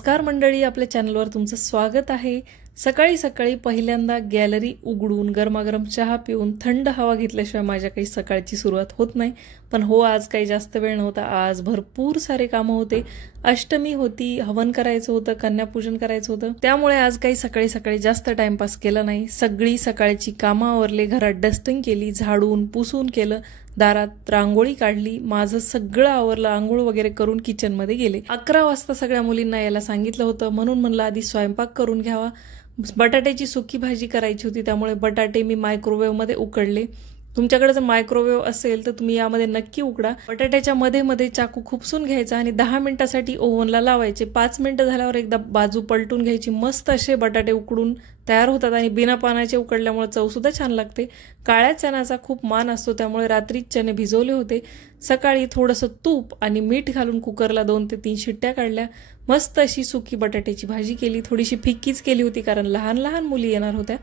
नमस्कार मंडळी, आपल्या चॅनलवर तुमचं स्वागत आहे। सकाळी सकाळी पहिल्यांदा गॅलरी उघडून गरमागरम चहा पिऊन थंड हवा घेतल्याशिवाय माझ्या काही सकाळची सुरुवात होत नाही। पण हो, आज काही जास्त वेळ नव्हता। आज भरपूर सारे कामं होते। अष्टमी होती, हवन करायचं होतं, कन्यापूजन करायचं होतं। त्यामुळे आज काही सकाळी सकाळी जास्त टाइमपास केला नाही। सगळी सकाळची कामं आवरले, घरात डस्टिंग केली, झाडून पुसून केलं, दारात रांगोळी काढली, माझं सगळं आवरलं, आंघोळ वगैरे करून किचनमध्ये गेले। 11 वाजता सगळ्या मुलींना यायला सांगितलं होतं, म्हणून म्हणलं आधी स्वयंपाक करून घ्यावा। बटाट्याची सुकी भाजी करायची होती, त्यामुळे बटाटे मी मायक्रोवेव्ह मध्ये उकडले। तुमच्याकडे जर मायक्रोवेव्ह असेल तर तुम्ही यामध्ये नक्की उकडा। बटाट्याच्या मध्ये मध्ये चाकू खुपसून घ्यायचा आणि 10 मिनिटांसाठी ओव्हनला लावायचे। 5 मिनिटं झाल्यावर एकदा बाजू पलटून घ्यायची। मस्त असे बटाटे उकडून तयार होतात आणि बिना पाण्याचे उकडल्यामुळे चव सुद्धा छान लागते। काळ्या चण्याचा खूप मान असतो, त्यामुळे रात्री चणे भिजवले होते। सकाळी थोडंसं तूप आणि मीठ घालून कुकरला 2 ते 3 शिट्ट्या काढल्या। मस्त अशी सुकी बटाट्याची भाजी केली। थोडीशी फिक्कीच केली होती, कारण लहान लहान मुली येणार होत्या।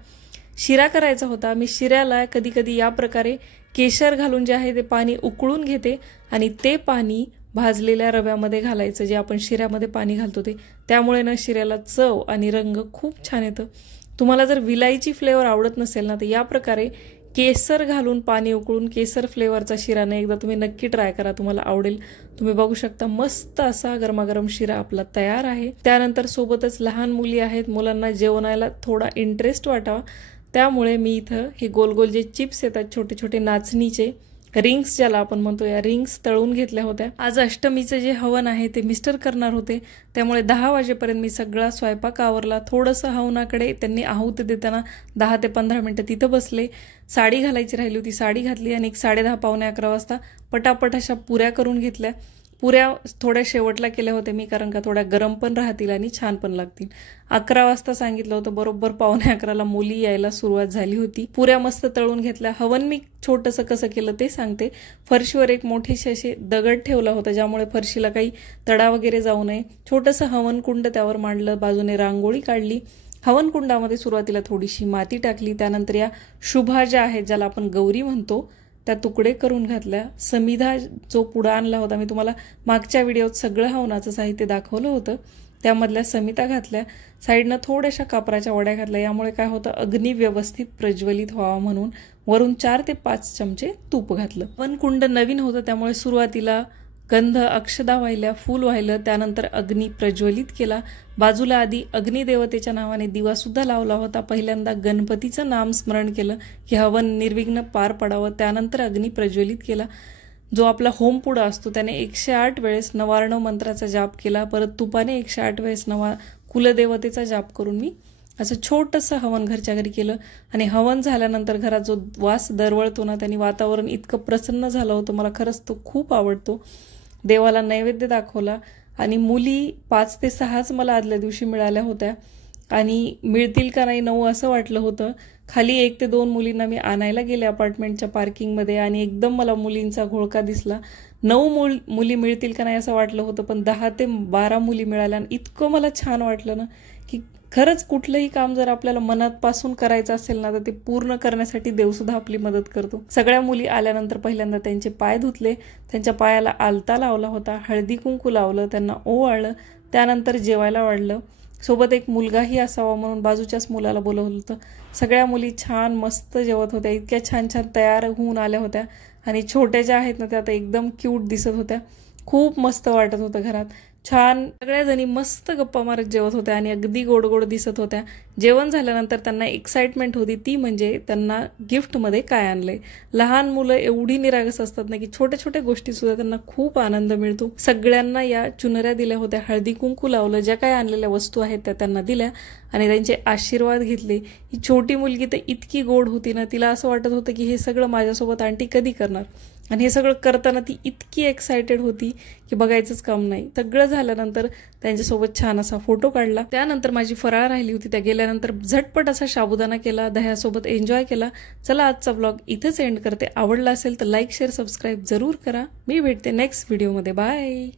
शिरा करायचा होता। मी शिऱ्याला कधी कधी या प्रकारे केशर घालून जे आहे ते पाणी उकळून घेते आणि ते पाणी भाजलेल्या रव्यामध्ये घालायचं, जे आपण शिऱ्यामध्ये पाणी घालतो ते। त्यामुळे ना शिऱ्याला चव आणि रंग खूप छान येतं। तुम्हाला जर विलायची फ्लेवर आवडत नसेल ना, तर या प्रकारे केसर घालून पाणी उकळून केसर फ्लेवरचा शिरा ना एकदा तुम्ही नक्की ट्राय करा, तुम्हाला आवडेल। तुम्ही बघू शकता मस्त असा गरमागरम शिरा आपला तयार आहे। त्यानंतर सोबतच लहान मुली आहेत, मुलांना जेवणाला थोडा इंटरेस्ट वाटावा, त्यामुळे मी इथं हे गोल गोल जे चिप्स येतात, छोटे छोटे नाचणीचे रिंग्स ज्याला आपण म्हणतो, या रिंग्स तळून घेतल्या होत्या। आज अष्टमीचं जे हवन आहे ते मिस्टर करणार होते, त्यामुळे 10 वाजेपर्यंत मी सगळा स्वयंपाक आवरला। थोडंसं हवनाकडे त्यांनी आहुती देताना 10 ते 15 मिनिटं तिथं बसले। साडी घालायची राहिली होती, साडी घातली आणि 10:30 पावणे 11 वाजता पटापट अशा पुऱ्या करून घेतल्या। पुऱ्या थोड्या शेवटला केल्या होत्या मी, कारण का थोड्या गरम पण राहतील आणि छान पण लागतील। 11 वाजता सांगितलं होतं, बरोबर पावणे 11ला मुली यायला सुरुवात झाली होती। पुऱ्या मस्त तळून घेतल्या। हवन मी छोटंसं कसं केलं ते सांगते। फरशीवर एक मोठीशी अशी दगड ठेवला होता, ज्यामुळे फरशीला काही तडा वगैरे जाऊ नये। छोटंसं हवन कुंड त्यावर मांडलं, बाजूने रांगोळी काढली। हवन कुंडामध्ये सुरुवातीला थोडीशी माती टाकली, त्यानंतर या शुभा ज्या आहेत, ज्याला आपण गौरी म्हणतो, त्या तुकडे करून घातल्या। समिधा जो पुडा आणला होता, मी तुम्हाला मागच्या व्हिडिओत सगळं हवनाचं साहित्य दाखवलं होतं, त्यामधल्या समिता घातल्या। साईडनं थोड्याशा कापराच्या वड्या घातल्या, यामुळे काय होतं, अग्नी व्यवस्थित प्रज्वलित व्हावा म्हणून। वरून 4 ते 5 चमचे तूप घातलं। वनकुंड नवीन होतं, त्यामुळे सुरुवातीला गंध अक्षदा वाहिल्या, फूल वाहिलं, त्यानंतर अग्नी प्रज्वलित केला। बाजूला आधी अग्निदेवतेच्या नावाने दिवा सुद्धा लावला होता। पहिल्यांदा गणपतीचं नाम स्मरण केलं की हवन निर्विघ्न पार पडावं, त्यानंतर अग्नी प्रज्वलित केला। जो आपला होम पुडा असतो त्याने 108 वेळेस नवार्णव मंत्राचा जाप केला। परत तुपाने 108 वेळेस कुलदेवतेचा जाप करून मी असं छोटंसं हवन घरच्या घरी केलं। आणि हवन झाल्यानंतर घरात जो वास दरवळतो ना, त्याने वातावरण इतकं प्रसन्न झालं होतं, मला खरंच तो खूप आवडतो। देवाला नैवेद्य दाखवला आणि मुली 5 ते 6च मला आदल्या दिवशी मिळाल्या होत्या आणि मिळतील का नाही 9 असं वाटलं होतं। खाली 1 ते 2 मुलींना मी आणायला गेले अपार्टमेंटच्या पार्किंगमध्ये आणि एकदम मला मुलींचा घोळका दिसला। 9 मुली मिळतील का नाही असं वाटलं होतं, पण 10 ते 12 मुली मिळाल्या आणि इतकं मला छान वाटलं ना, की खरंच कुठलंही काम जर आपल्याला मनापासून करायचं असेल ना, तर ते पूर्ण करण्यासाठी देव सुद्धा आपली मदत करतो। सगळ्या मुली आल्यानंतर पहिल्यांदा त्यांचे पाय धुतले, त्यांच्या पायाला आलता लावला होता, हळदी कुंकू लावलं, त्यांना ओवाळलं, त्यानंतर जेवायला वाढलं। सोबत एक मुलगाही असावा म्हणून बाजूच्याच मुलाला बोलवलं होतं। सगळ्या मुली छान मस्त जेवत होत्या, इतक्या छान छान तयार होऊन आल्या होत्या आणि छोट्या ज्या आहेत ना, त्या आता एकदम क्यूट दिसत होत्या। खूप मस्त वाटत होतं घरात, छान सगळ्या जणी मस्त गप्पा मारत जेवत होत्या आणि अगदी गोड गोड दिसत होत्या। जेवण झाल्यानंतर त्यांना एक्साइटमेंट होती, ती म्हणजे त्यांना गिफ्टमध्ये काय आणलंय। लहान मुलं एवढी निरागस असतात ना, की छोट्या छोट्या गोष्टी सुद्धा त्यांना खूप आनंद मिळतो। सगळ्यांना या चुनऱ्या दिल्या होत्या, हळदी कुंकू लावलं, ज्या काही आणलेल्या वस्तू आहेत त्या त्यांना दिल्या आणि त्यांचे आशीर्वाद घेतले। ही छोटी मुलगी तर इतकी गोड होती ना, तिला असं वाटत होतं की हे सगळं माझ्यासोबत आंटी कधी करणार, आणि हे सगळं करताना ती इतकी एक्साइटेड होती की बघायचंच काम नाही। सगळं झाल्यानंतर त्यांच्यासोबत छान असा फोटो काढला। त्यानंतर माझी फराळ राहिली होती, त्या गेल्यानंतर झटपट असा साबुदाणा केला, दह्यासोबत एन्जॉय केला। चला, आजचा ब्लॉग इथेच एंड करते। आवडला असेल तर लाईक शेअर सबस्क्राईब जरूर करा। मी भेटते नेक्स्ट व्हिडिओमध्ये। बाय।